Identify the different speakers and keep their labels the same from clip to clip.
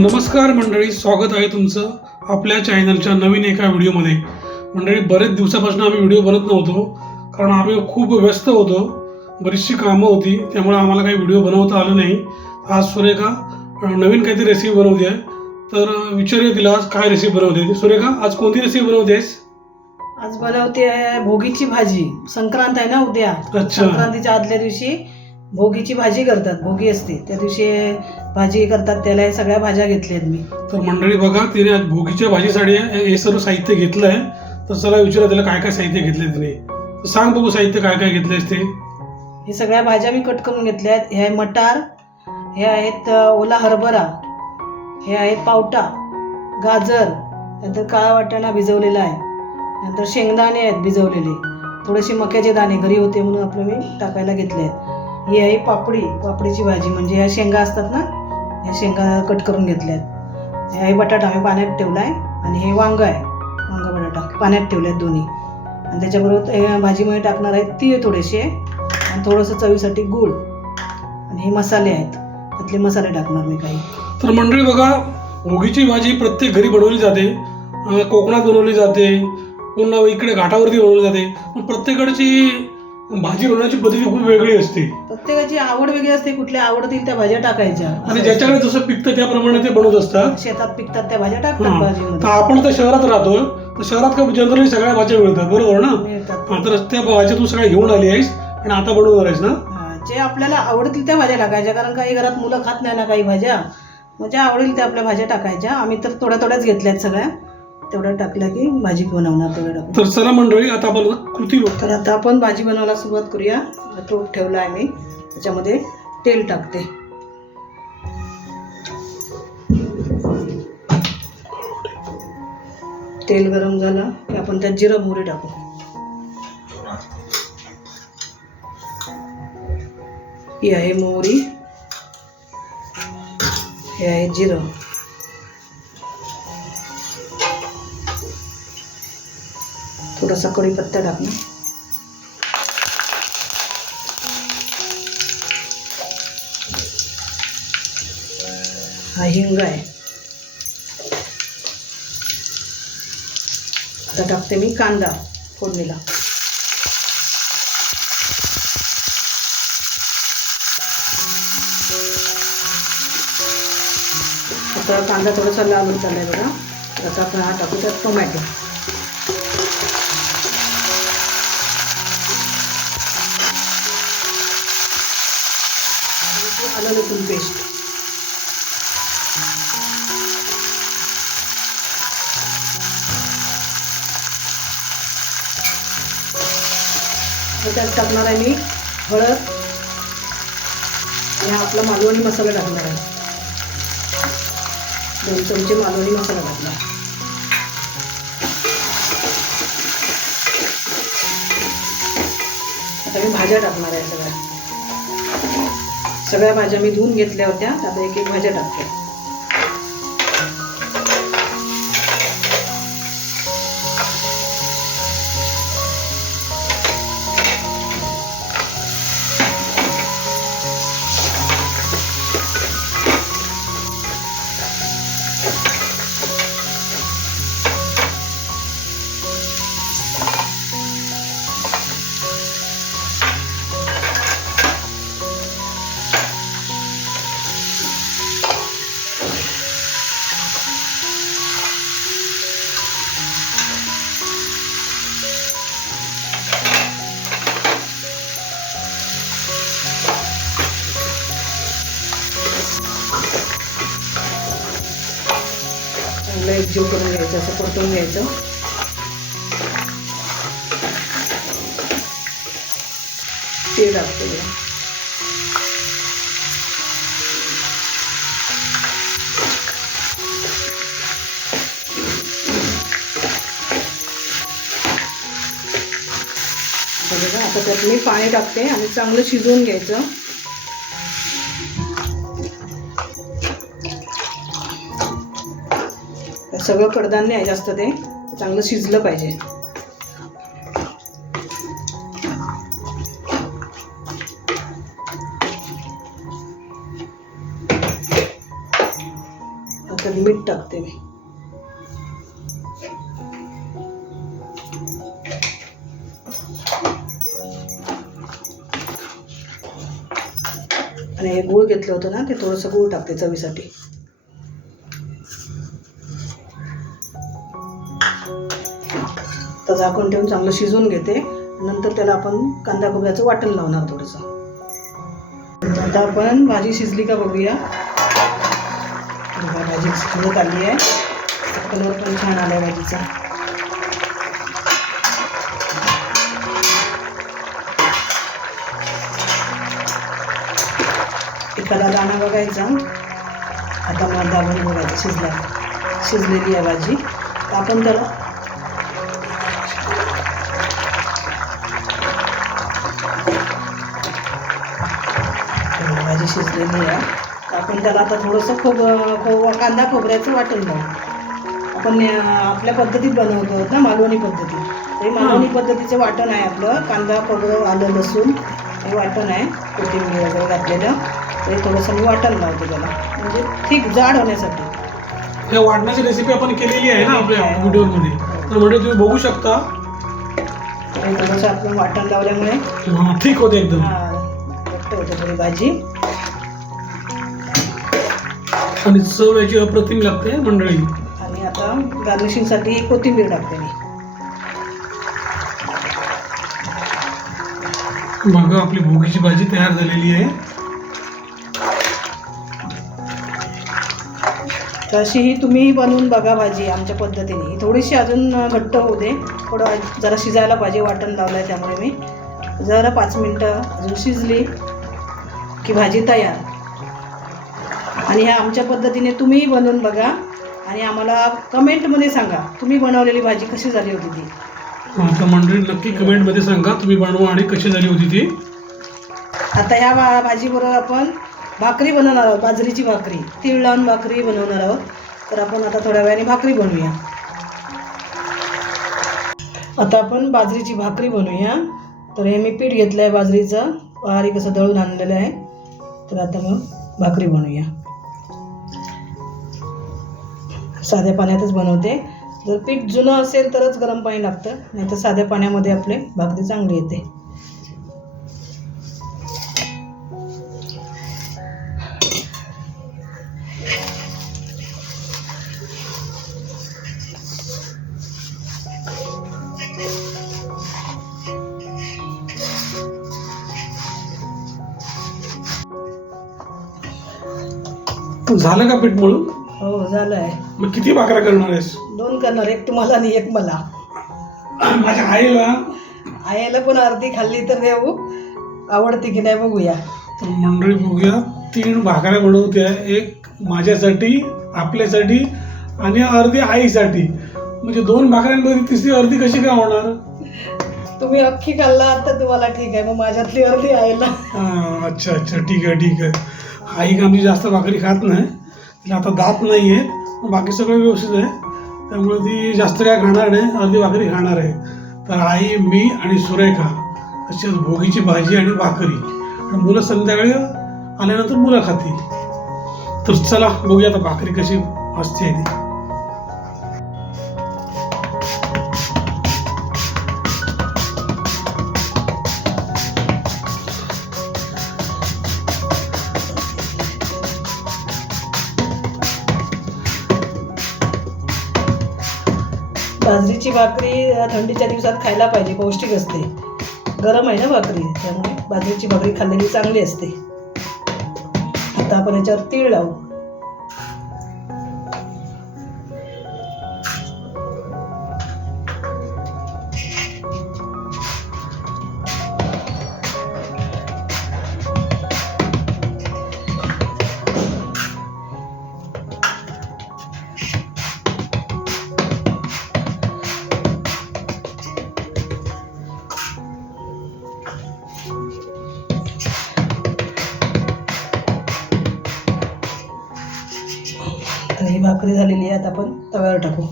Speaker 1: नमस्कार मंडळी स्वागत आहे तुमचं आपल्या चॅनलच्या नवीन एका व्हिडिओमध्ये. मंडळी बरेच दिवसापासून आम्ही व्हिडिओ बनत नव्हतो कारण आम्ही खूप व्यस्त होतो बरीचशी कामं होती त्यामुळे आम्हाला काही व्हिडिओ बनवता आलं नाही. आज सुरेखा नवीन काहीतरी रेसिपी बनवते आहे. तर विचारूया तिला आज काय रेसिपी बनवते. सुरेखा आज कोणती रेसिपी बनवतेस
Speaker 2: आज बनवते भोगीची भाजी. संक्रांत आहे ना उद्या. संक्रांतीच्या आदल्या दिवशी भोगीची भाजी करतात भोगी असते. त्या दिवशी भाजी करतात त्याला हे सगळ्या भाज्या घेतल्यात मी.
Speaker 1: तर मंडळी बघा तिने आज भोगीच्या भाजीसाठी हे हे सर्व साहित्य घेतलं आहे तर चला विचारा तिला काय काय साहित्य घेतले तिने. तर सांग बघू साहित्य काय काय घेतलेस ते.
Speaker 2: हे सगळ्या भाज्या मी कट करून घेतल्या आहेत. हे आहे मटार हे आहेत अ, ओला हरभरा हे आहेत पावटा गाजर नंतर काळा वाटाणा भिजवलेला आहे. नंतर शेंगदाणे आहेत भिजवलेले. थोडेसे मक्याचे दाणे घरी होते म्हणून आपलं मी टाकायला घेतले आहेत. ही आहे पापडी. पापडीची भाजी. म्हणजे ह्या शेंगा असतात ना ह्या शेंगा कट करून घेतल्या आहेत हे आहे बटाटा. मी पाण्यात ठेवला आहे आणि हे वांगं आहे. वांगा बटाटा. पाण्यात ठेवल्यात आहेत दोन्ही. आणि त्याच्याबरोबर भाजीमध्ये टाकणार आहेत तीळ थोडेसे. आणि थोडंसं चवीसाठी गूळ. आणि हे मसाले आहेत. त्यातले मसाले टाकणार मी काही.
Speaker 1: तर मंडळी बघा ओगीची भाजी प्रत्येक घरी बनवली जाते. कोकणात बनवली जाते. पुन्हा इकडे घाटावरती बनवली जाते. पण प्रत्येकडची भाजी बनवण्याची पद्धती खूप वेगळी असते.
Speaker 2: प्रत्येकाची आवड वेगळी असते कुठल्या आवडतील त्या भाज्या टाकायच्या.
Speaker 1: आणि ज्याच्याकडे जसं पिकतं त्याप्रमाणे ते बनवत असतात.
Speaker 2: शेतात पिकतात त्या भाज्या टाकतात.
Speaker 1: तर आपण तर शहरात राहतो तर शहरात का जनरली सगळ्या भाज्या मिळतात बरोबर ना? तर त्या भाज्या तू सगळ्या घेऊन आली आहेस आणि आता बनवणार आहेस ना?
Speaker 2: जे आपल्याला आवडतील त्या भाज्या टाकायच्या कारण काही घरात मुलं खात नाही ना काही भाज्या. मग ज्या आवडेल त्या आपल्या भाज्या टाकायच्या. आम्ही तर थोड्या थोड्याच घेतल्यात सगळ्या. तेवढ्या टाकल्या की भाजी बनवणार तेवढ्या टाकून.
Speaker 1: तर चला मंडळी आता आपण कृती बघ
Speaker 2: तर आता आपण भाजी बनवायला सुरुवात करूया. टोप ठेवला आहे मी. त्याच्यामध्ये तेल टाकते. तेल गरम झालं की आपण त्यात जिरं मोहरी टाकू. ही आहे मोहरी. हे आहे जिरं. थोडासा कढीपत्ता टाकणार. हा हिंग आहे. आता टाकते मी कांदा फोडणीला. आता कांदा थोडासा लाल होत आहे बघा. आता आपण हा टाकू त्यात टोमॅटो. आलं लसूण पेस्ट त्यात टाकणार आहे मी हळद. आणि आपला मालवणी मसाला टाकणार आहे. दोन चमचे मालवणी मसाला टाकला आता मी भाज्या टाकणार आहे सगळ्या. सगळ्या भाज्या मी धुवून घेतल्या होत्या. आता एक एक भाज्या टाकते. चांगलं करून घ्यायचं असं परतून घ्यायचं. तीळ टाकते बघा. बघा आता त्यात मी पाणी टाकते आणि चांगलं शिजवून घ्यायचं. सगळं कडधान्य आहे जास्त ते चांगलं शिजलं पाहिजे. आता मीठ टाकते मी. आणि हे गूळ घेतलं होतं ना ते थोडंसं गूळ टाकते चवीसाठी. झाकून ठेवून चांगलं शिजवून घेते. नंतर त्याला आपण कांदा खोबऱ्याचं वाटण लावणार थोडंसं. आता आपण भाजी शिजली का बघूया. भाजी शिजत आली आहे. कलर पण छान आला आहे भाजीचा. एखादा दाणा बघायचा. आता मग दाबून बघायचं शिजला. शिजलेली आहे भाजी. आपण त्याला शिजलेली आहे. आपण त्याला आता थोडंसं खोब खो कांदा खोबऱ्याचं वाटण लावू आपण आपल्या पद्धतीत बनवतो ना मालवणी पद्धतीत हे मालवणी पद्धतीचं वाटण आहे आपलं. कांदा खोबरं आलं लसूण हे वाटण आहे. कोथिंबीर वगैरे घातलेलं. हे थोडंसं मी वाटण लावते त्याला. म्हणजे ठीक जाड होण्यासाठी.
Speaker 1: या वाटण्याची रेसिपी आपण केलेली आहे ना आपल्या व्हिडिओमध्ये. तर म्हणजे तुम्ही बघू शकता.
Speaker 2: हे थोडंसं आपण वाटण लावल्यामुळे.
Speaker 1: हा, ठीक होते एकदम.
Speaker 2: थोडी भाजी.
Speaker 1: आणि चव याची अप्रतिम लागते मंडळी.
Speaker 2: आणि आता गार्निशिंगसाठी कोथिंबीर टाकते मी.
Speaker 1: बघा आपली भोगीची भाजी तयार झालेली आहे.
Speaker 2: तर अशी ही तुम्ही बनवून बघा भाजी आमच्या पद्धतीने. थोडीशी अजून घट्ट होऊ दे. थोडं जरा शिजायला पाहिजे वाटण लावलं आहे त्यामुळे मी. जरा पाच मिनटं अजून शिजली. की भाजी तयार. आणि ह्या आमच्या पद्धतीने तुम्हीही बनवून बघा. आणि आम्हाला कमेंटमध्ये सांगा तुम्ही बनवलेली भाजी कशी झाली होती ती?
Speaker 1: आता मंडळी नक्की कमेंटमध्ये सांगा तुम्ही बनवा आणि कशी झाली होती ती?
Speaker 2: आता ह्या भा भाजीबरोबर आपण भाकरी बनवणार आहोत बाजरीची भाकरी. तीळ लावून भाकरी बनवणार आहोत. तर आपण आता थोड्या वेळाने भाकरी बनवूया. आता आपण बाजरीची भाकरी बनवूया. तर हे मी पीठ घेतलं आहे बाजरीचं. बारीक असं दळून आणलेलं आहे. तर आता मग भाकरी बनवूया. साध्या पाण्यातच बनवते. जर पीठ जुनं असेल तरच गरम पाणी लागतं नाही तर साध्या पाण्यामध्ये आपले भाकरी चांगली येते.
Speaker 1: झालं का पीठ मळून?
Speaker 2: हो झालं आहे
Speaker 1: मग किती भाकऱ्या करणार आहेस?
Speaker 2: दोन करणार एक तुम्हाला आणि एक मला.
Speaker 1: माझ्या आईला?
Speaker 2: आईला पण अर्धी खाल्ली तर देऊ आवडते की नाही बघूया.
Speaker 1: तर मंडळी बघूया. तीन भाकऱ्या बनवते. एक माझ्यासाठी आपल्यासाठी आणि अर्धी आईसाठी. म्हणजे दोन भाकऱ्यांमध्ये तिसरी अर्धी कशी काय होणार?
Speaker 2: तुम्ही अख्खी खाल्ला तर तुम्हाला ठीक आहे. मग माझ्यातली अर्धी आईला.
Speaker 1: हा, अच्छा अच्छा. ठीक आहे ठीक आहे. आई का जास्त भाकरी खात नाही. तिला आता दात नाही आहे बाकी सगळं व्यवस्थित आहे. त्यामुळे ती जास्त काय खाणार नाही अर्धी भाकरी खाणार आहे. तर आई मी आणि सुरेखा तसेच भोगीची भाजी आणि भाकरी. आणि मुलं संध्याकाळी आल्यानंतर मुलं खातील. तर चला बघूया आता भाकरी कशी असते ती
Speaker 2: बाजरीची भाकरी थंडीच्या दिवसात खायला पाहिजे पौष्टिक असते. गरम आहे ना भाकरी त्यामुळे बाजरीची भाकरी खाल्लेली चांगली असते. आता आपण याच्यावर तीळ लावू. भाकरी झालेली आहे आता आपण तव्यावर टाकू.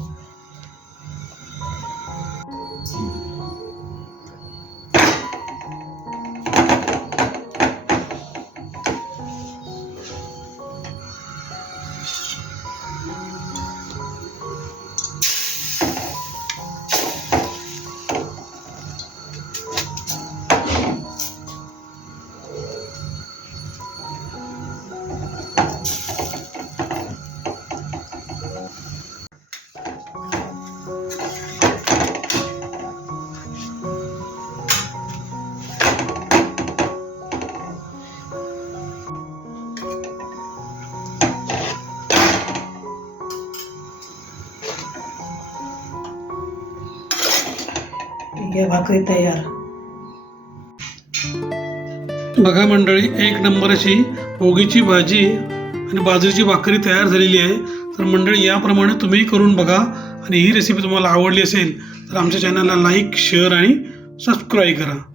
Speaker 2: भाकरी तयार.
Speaker 1: बघा मंडळी एक नंबर अशी भोगीची भाजी आणि बाजरीची भाकरी तयार झालेली आहे. तर मंडळी याप्रमाणे तुम्ही करून बघा आणि ही रेसिपी तुम्हाला आवडली असेल तर आमच्या चॅनलला लाईक शेअर आणि सबस्क्राईब करा.